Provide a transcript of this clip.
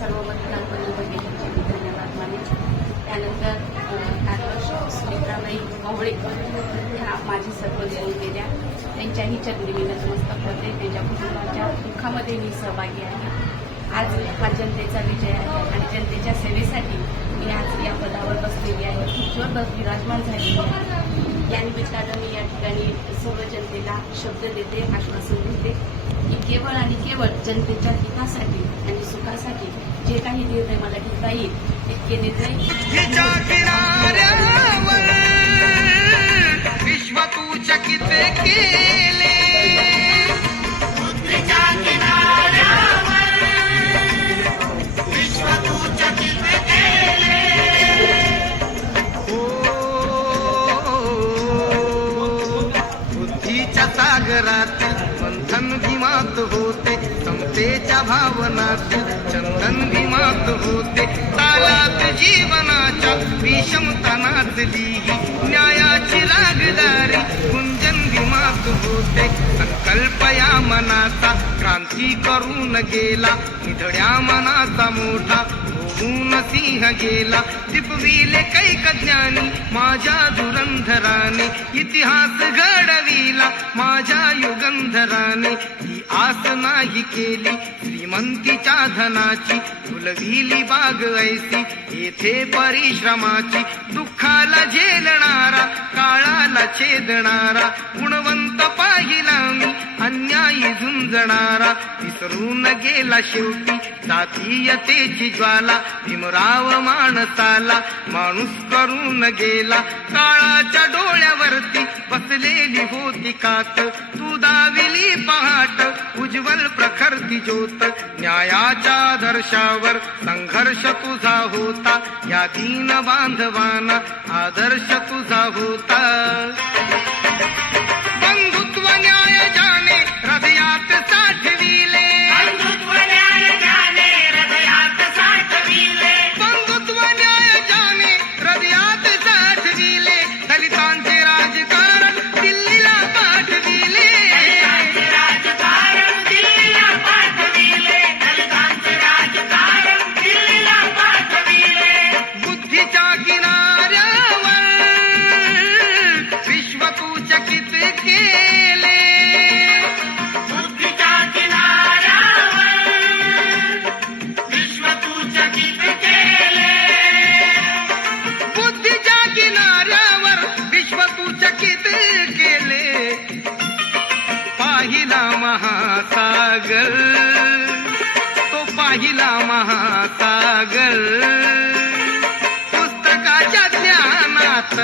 सर्व मतदारांपर्यंत गेल्याचे मी धन्यवाद मानेन. त्यानंतर कार्य सुमित्राबाई कवळे ह्या माझी सर्व जण गेल्या, त्यांच्याही चरणी मी नतमस्तक होते. त्यांच्या कुटुंबाच्या दुःखामध्ये मी सहभागी आहे. आज हा जनतेचा विजय आहे आणि जनतेच्या सेवेसाठी मी आज या पदावर बसलेली आहे, खुर्चीवर विराजमान झालेली आहे. या निमित्तानं मी या ठिकाणी सर्व जनतेला शब्द देते, आश्वासन देते की केवळ आणि केवळ जनतेच्या हितासाठी आणि सुखासाठी जे काही निर्णय मला घेता येईल तितके निर्णय. विश्व तू चकित केले, सागरातील मंथन भीमात होते, समतेच्या भावनातील चंदन भीमात होते. तालात जीवनाच्या विषमता नाचली, न्यायाची रागदारी गुंजन भीमात होते. संकल्प या मनाचा क्रांती करून गेला, निधड्या मनाचा मोठा होऊन सिंह गेला. टिपविले कैक ज्ञानी माझ्या धुरंधराने, इतिहास घडविला माझ्या युगंधराने. ही आस नाही केली श्रीमंतीच्या धनाची, फुलविली बाग ऐसी येथे परिश्रमाची. दुःखाला झेलणारा, काळाला छेदणारा, गुणवंत पाहिला मी अन्यायी झुंजणारा. विसरून गेला शेवटी जातीयतेची ज्वाला, भीमराव माणसाला माणूस करून गेला. काळाच्या डोळ्यावरती बसलेली होती कात, तू दाविली पहाट उज्ज्वल प्रखरती ज्योत. न्यायाच्या आदर्शावर संघर्ष तुझा होता, या दीन बांधवांना आदर्श तुझा होता. बंधुत्व न्याय जाणे हृदयात साठविले, बंधुत्व न्याय जाणे हृदयात साठविले. बंधुत्व न्याय जाणे हृदयात साठविले, दलितांचे राजकारण दिल्लीला पाठविले, राजकारण दिल्लीला पाठविले, दलितांचे राजकारण दिल्लीला पाठविले. बुद्धीच्या किनाऱ्यावर विश्व तू चकित केले, बुद्धीच्या किनाऱ्यावर विश्व तू चकित केले. बुद्धीच्या किनाऱ्यावर विश्व तू चकित केले. पाहिला महासागर, तो पाहिला महासागर पुस्तकाच्या ज्ञानात.